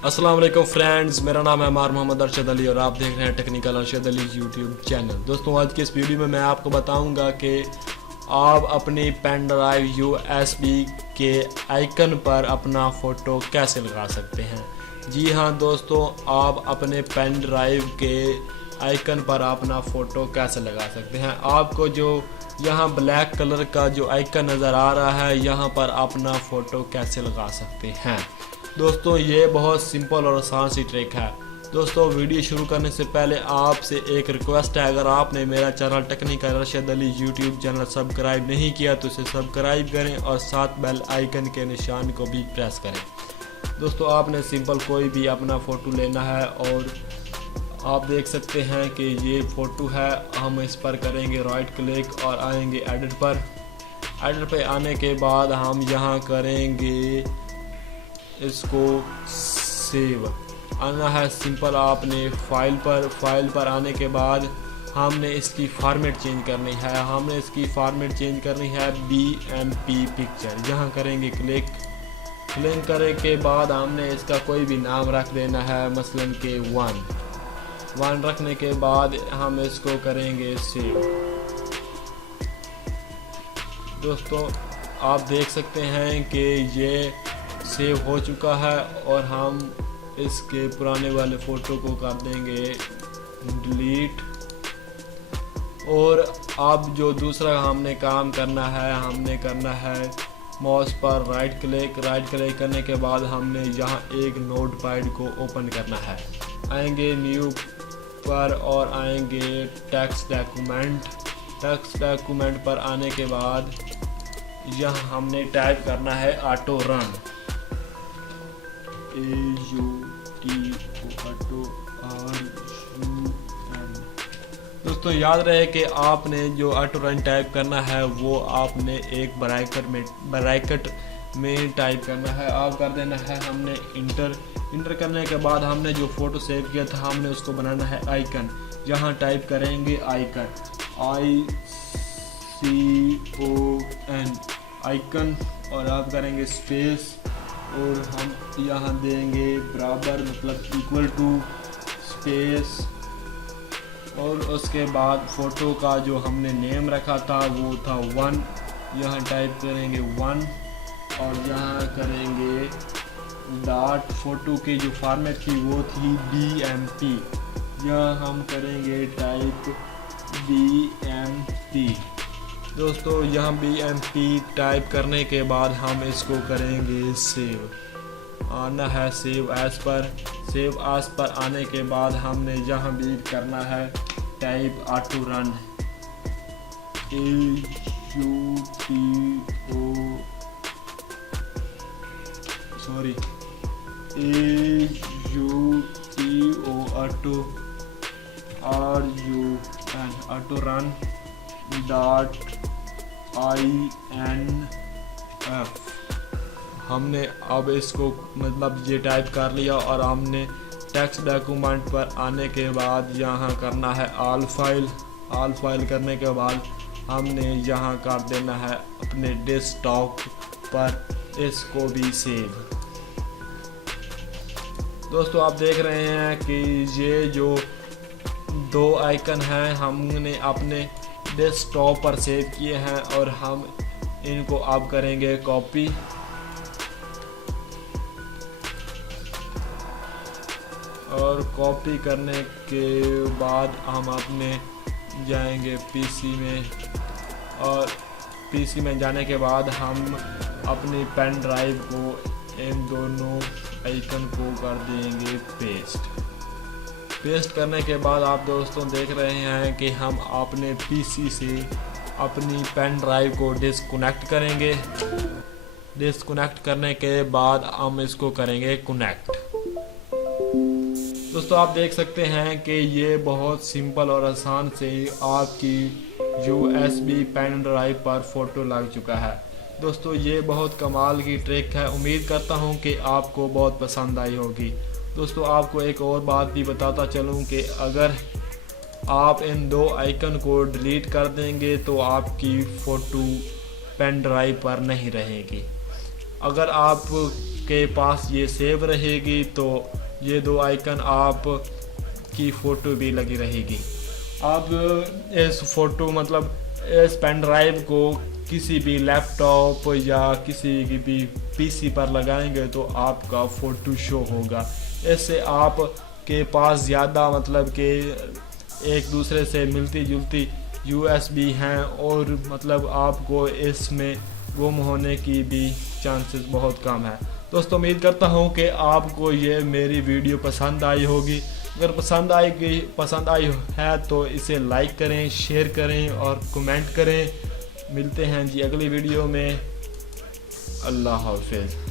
अस्सलाम वालेकुम फ्रेंड्स, मेरा नाम है अमार मोहम्मद अरशद अली और आप देख रहे हैं technical Arshad Ali YouTube channel. दोस्तों, आज के इस वीडियो में मैं आपको बताऊंगा कि आप अपनी पेन ड्राइव USB के आइकन पर अपना फ़ोटो कैसे लगा सकते हैं। जी हाँ दोस्तों, आप अपने पेन ड्राइव के आइकन पर अपना फ़ोटो कैसे लगा सकते हैं। आपको जो यहाँ ब्लैक कलर का जो आइकन नज़र आ रहा है, यहाँ पर अपना फ़ोटो कैसे लगा सकते हैं। दोस्तों, ये बहुत सिंपल और आसान सी ट्रिक है। दोस्तों, वीडियो शुरू करने से पहले आपसे एक रिक्वेस्ट है, अगर आपने मेरा channel technical Arshad Ali YouTube channel subscribe नहीं किया तो इसे सब्सक्राइब करें और साथ बेल आइकन के निशान को भी प्रेस करें। दोस्तों, आपने सिंपल कोई भी अपना फ़ोटो लेना है और आप देख सकते हैं कि ये फ़ोटो है। हम इस पर करेंगे राइट क्लिक और आएंगे एडिट पर। एडिट पे आने के बाद हम यहाँ करेंगे इसको सेव। आना है सिंपल, आपने फाइल पर आने के बाद हमने इसकी फॉर्मेट चेंज करनी है। हमने इसकी फॉर्मेट चेंज करनी है BMP पिक्चर। यहाँ करेंगे क्लिक करने के बाद हमने इसका कोई भी नाम रख देना है, मसलन के 1 रखने के बाद हम इसको करेंगे सेव। दोस्तों, आप देख सकते हैं कि ये सेव हो चुका है और हम इसके पुराने वाले फ़ोटो को कर देंगे डिलीट। और अब जो दूसरा हमने काम करना है माउस पर राइट क्लिक करने के बाद हमने यहाँ एक नोटपैड को ओपन करना है। आएंगे न्यू पर और आएंगे टेक्स्ट डॉक्यूमेंट पर आने के बाद यहाँ हमने टाइप करना है ऑटो रन, दोस्तों याद रहे कि आपने जो ऑटो रन टाइप करना है वो आपने एक ब्रैकेट में टाइप करना है। आप कर देना है हमने इंटर करने के बाद हमने जो फ़ोटो सेव किया था हमने उसको बनाना है आइकन। यहाँ टाइप करेंगे आइकन ICON आइकन और आप करेंगे स्पेस और हम यहाँ देंगे बराबर मतलब इक्वल टू स्पेस और उसके बाद फ़ोटो का जो हमने नेम रखा था वो था 1। यहाँ टाइप करेंगे 1 और यहाँ करेंगे डॉट। फ़ोटो की जो फॉर्मेट थी वो थी BMP। यहाँ हम करेंगे टाइप BMP। दोस्तों, यहाँ BMP टाइप करने के बाद हम इसको करेंगे सेव। आना है सेव एज पर आने के बाद हमने यहाँ भी करना है type auto run auto run dot INF। हमने अब इसको मतलब ये टाइप कर लिया और हमने टेक्स्ट डॉक्यूमेंट पर आने के बाद यहाँ करना है ऑल फाइल करने के बाद हमने यहाँ कर देना है अपने डेस्कटॉप पर इसको भी सेव। दोस्तों, आप देख रहे हैं कि ये जो 2 आइकन हैं हमने अपने डेस्कटॉप पर सेव किए हैं और हम इनको अब करेंगे कॉपी और कॉपी करने के बाद हम अपने जाएंगे PC में और PC में जाने के बाद हम अपनी पेन ड्राइव को इन दोनों आइकन को कर देंगे पेस्ट करने के बाद आप दोस्तों देख रहे हैं कि हम अपने PC से अपनी पेन ड्राइव को डिस्कनेक्ट करेंगे। डिस्कनेक्ट करने के बाद हम इसको करेंगे कनेक्ट। दोस्तों, आप देख सकते हैं कि ये बहुत सिंपल और आसान से आपकी USB पेन ड्राइव पर फ़ोटो लग चुका है। दोस्तों, ये बहुत कमाल की ट्रिक है। उम्मीद करता हूँ कि आपको बहुत पसंद आई होगी। दोस्तों, आपको एक और बात भी बताता चलूँ कि अगर आप इन 2 आइकन को डिलीट कर देंगे तो आपकी फ़ोटो पेन ड्राइव पर नहीं रहेगी। अगर आप आपके पास ये सेव रहेगी तो ये दो आइकन आप की फ़ोटो भी लगी रहेगी। आप इस फ़ोटो मतलब इस पेन ड्राइव को किसी भी लैपटॉप या किसी भी पीसी पर लगाएंगे तो आपका फ़ोटो शो होगा। इससे आप के पास ज़्यादा मतलब कि एक दूसरे से मिलती जुलती USB हैं और मतलब आपको इसमें गुम होने की भी चांसेस बहुत कम है। दोस्तों उम्मीद करता हूँ कि आपको ये मेरी वीडियो पसंद आई होगी। अगर पसंद आई है तो इसे लाइक करें, शेयर करें और कमेंट करें। मिलते हैं जी अगली वीडियो में। अल्लाह हाफ़िज़।